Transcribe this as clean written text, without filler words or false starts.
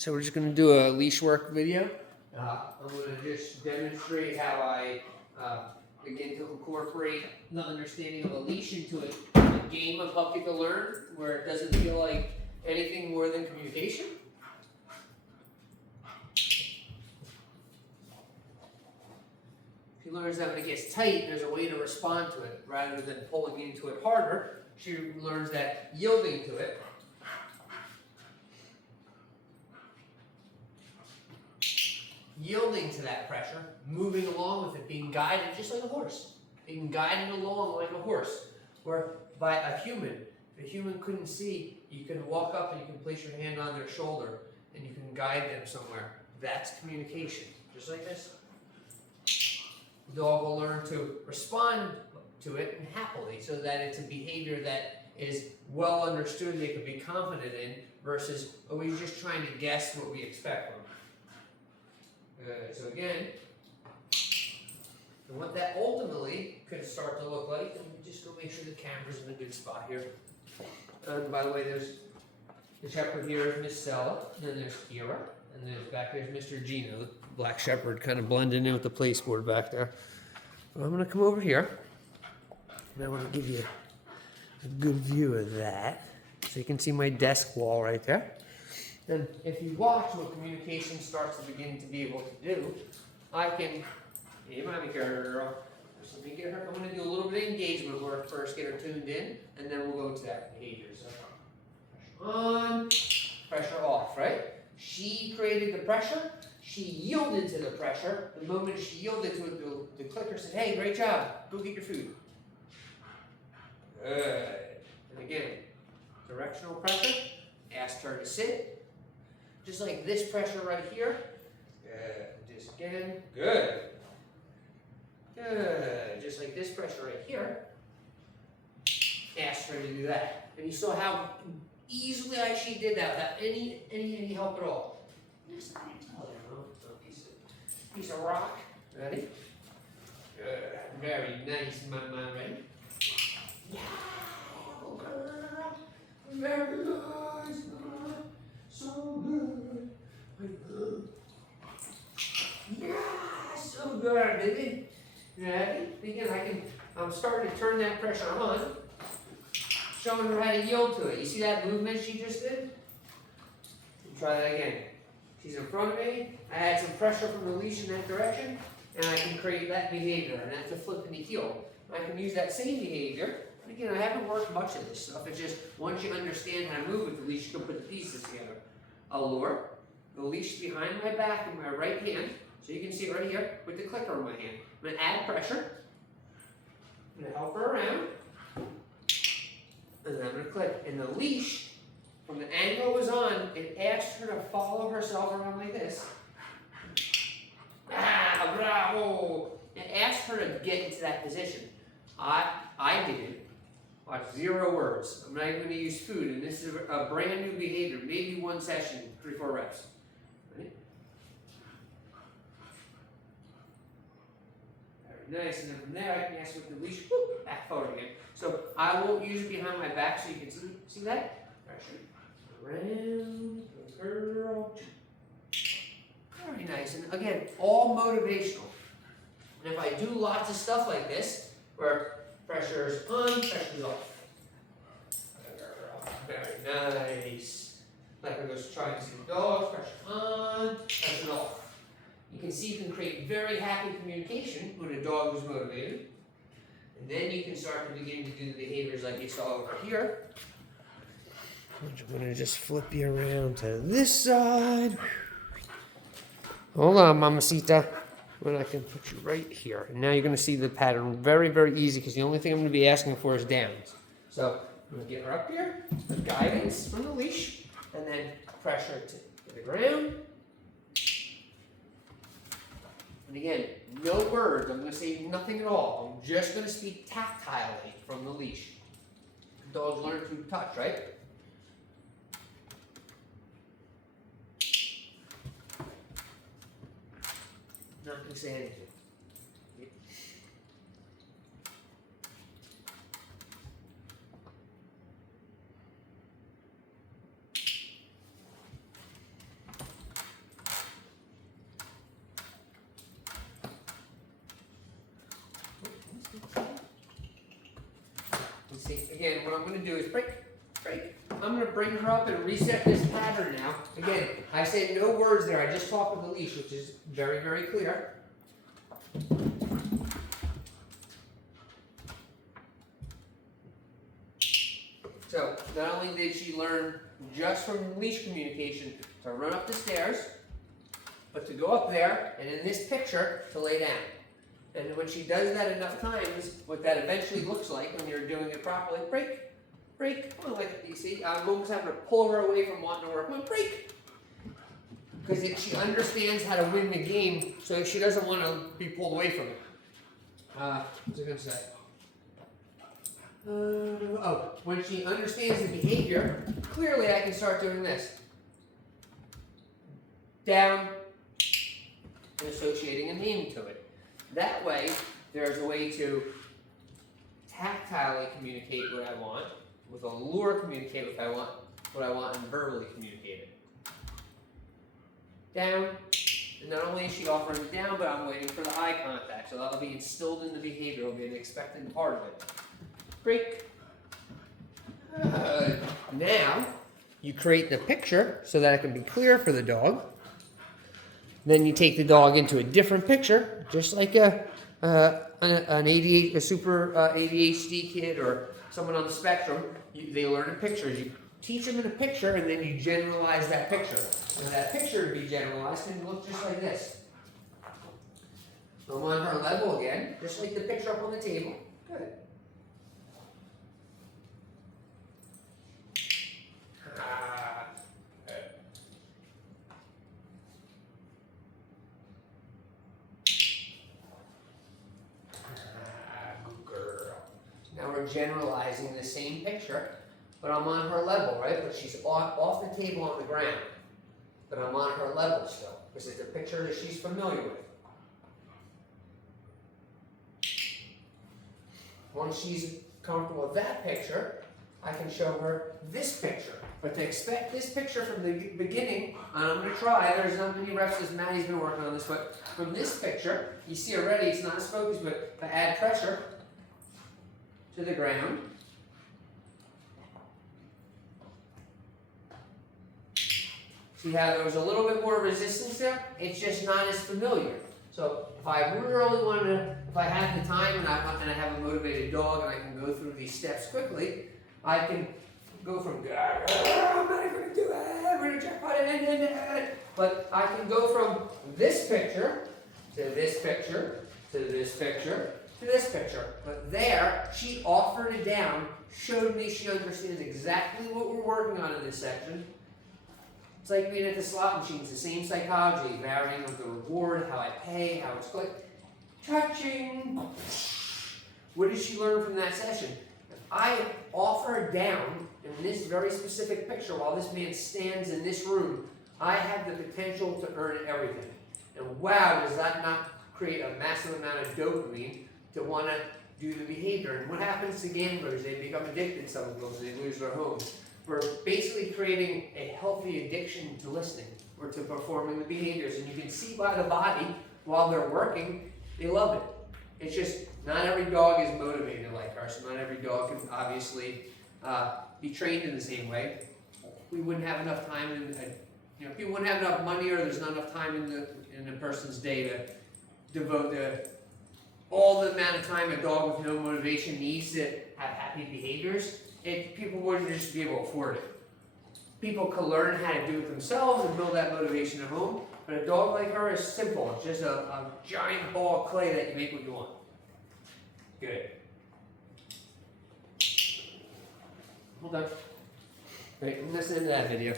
So we're just going to do a leash work video. I'm going to just demonstrate how I begin to incorporate the understanding of a leash into a game of help people learn where it doesn't feel like anything more than communication. She learns that when it gets tight, there's a way to respond to it rather than pulling into it harder. She learns that yielding to it that pressure, moving along with it, being guided just like a horse, being guided along like a horse, where by a human, if a human couldn't see, you can walk up and you can place your hand on their shoulder and you can guide them somewhere. That's communication, just like this. The dog will learn to respond to it and happily, so that it's a behavior that is well understood, they can be confident in, versus always just trying to guess what we expect from them. So again, and what that ultimately could start to look like, and just go make sure the camera's in a good spot here. And by the way, there's the shepherd here is Miss Stella, and then there's Kira, and then back there's Mr. Gino, the black shepherd, kind of blending in with the place board back there. So I'm going to come over here, and I want to give you a good view of that, so you can see my desk wall right there. And if you watch what communication starts to begin to be able to do, I can, hey, mommy girl, just let me get her, I'm going to do a little bit of engagement work first, get her tuned in, and then we'll go to that behavior. So, pressure on, pressure off, right? She created the pressure, she yielded to the pressure. The moment she yielded to it, the clicker said, hey, great job, go get your food. Good. And again, directional pressure, asked her to sit. Just like this pressure right here. Good. Just again. Good. Good. Just like this pressure right here. Asked her to do that. And you saw how easily she did that without any help at all. Just a piece of rock. Ready? Good. Very nice, Mama. Ready? Yeah, girl. Very nice. So good. Yeah, so good, baby. Ready? Again, I'm starting to turn that pressure on, showing her how to yield to it. You see that movement she just did? Try that again. She's in front of me. I had some pressure from the leash in that direction, and I can create that behavior, and that's a flip in the heel. I can use that same behavior. Again, I haven't worked much of this stuff. It's just once you understand how to move with the leash, you can put the pieces together. I'll lure the leash behind my back in my right hand, so you can see it right here with the clicker in my hand. I'm going to add pressure. I'm going to help her around, and then I'm going to click. And the leash, from the angle it was on, it asked her to follow herself around like this. Ah, bravo! It asked her to get into that position. I didn't. Watch, 0 words. I'm not even going to use food, and this is a brand new behavior. Maybe 1 session, 3-4 reps. Ready? Very nice. And then from there, I can ask with the leash, whoop, back forward again. So I won't use it behind my back, so you can see that. Pressure around, girl. Very nice. And again, all motivational. And if I do lots of stuff like this, where pressure is on, pressure is off. Very nice. Like we're just trying to see the dogs, pressure on, pressure off. You can see you can create very happy communication when a dog is motivated. And then you can start to begin to do the behaviors like you saw over here. I'm going to just flip you around to this side. Hold on, Mamacita. When I can put you right here. And now you're going to see the pattern very, very easy, because the only thing I'm going to be asking for is downs. So I'm going to get her up here, guidance from the leash, and then pressure to the ground. And again, no words. I'm going to say nothing at all. I'm just going to speak tactilely from the leash. Dogs learn through touch, right? Not going to say anything. See, again, what I'm going to do is break. I'm going to bring her up and reset this pattern now. Again, I said no words there. I just talked with the leash, which is very, very clear. So, not only did she learn just from leash communication to run up the stairs, but to go up there, and in this picture, to lay down. And when she does that enough times, what that eventually looks like when you're doing it properly, break. Come on, like you see, I'm almost having to pull her away from wanting to work. Come on, break. Because she understands how to win the game, so she doesn't want to be pulled away from it. What's I going to say? When she understands the behavior, clearly I can start doing this. Down, and associating a name to it. That way, there's a way to tactilely communicate what I want, with a lure communicate what I want, and verbally communicate it. Down, and not only is she offering it down, but I'm waiting for the eye contact, so that'll be instilled in the behavior. It'll be an expected part of it. Break. Now, you create the picture so that it can be clear for the dog. Then you take the dog into a different picture, just like a super ADHD kid or someone on the spectrum. They learn in pictures. You teach them in a picture, and then you generalize that picture. And that picture to be generalized can look just like this. So I'm on her level again, just like the picture up on the table. Good. Now we're generalizing the same picture, but I'm on her level, right? But she's off the table on the ground. But I'm on her level still, because it's a picture that she's familiar with. Once she's comfortable with that picture, I can show her this picture. But to expect this picture from the beginning, and I'm going to try, there's not many reps as Maddie's been working on this, but from this picture, you see already it's not as focused, but to add pressure to the ground. See how there was a little bit more resistance there? It's just not as familiar. So if I really want to, if I have the time and I have a motivated dog and I can go through these steps quickly, I can go from, I'm not even going to do it, we're going to jackpot it, but I can go from this picture to this picture to this picture to this picture. But there, she offered it down, showed me she understands exactly what we're working on in this section. It's like being at the slot machine. It's the same psychology, varying of the reward, how I pay, how it's clicked. Touching. What did she learn from that session? If I offer down in this very specific picture while this man stands in this room, I have the potential to earn everything. And wow, does that not create a massive amount of dopamine to want to do the behavior. And what happens to gamblers? They become addicted, some of them, and they lose their homes. We're basically creating a healthy addiction to listening or to performing the behaviors. And you can see by the body, while they're working, they love it. It's just not every dog is motivated like ours. So not every dog can obviously be trained in the same way. We wouldn't have enough time, people wouldn't have enough money, or there's not enough time in a person's day to devote all the amount of time a dog with no motivation needs to have happy behaviors. People wouldn't just be able to afford it. People can learn how to do it themselves and build that motivation at home. But a dog like her is simple. It's just a giant ball of clay that you make what you want. Good. Hold on. Wait, listen to that video.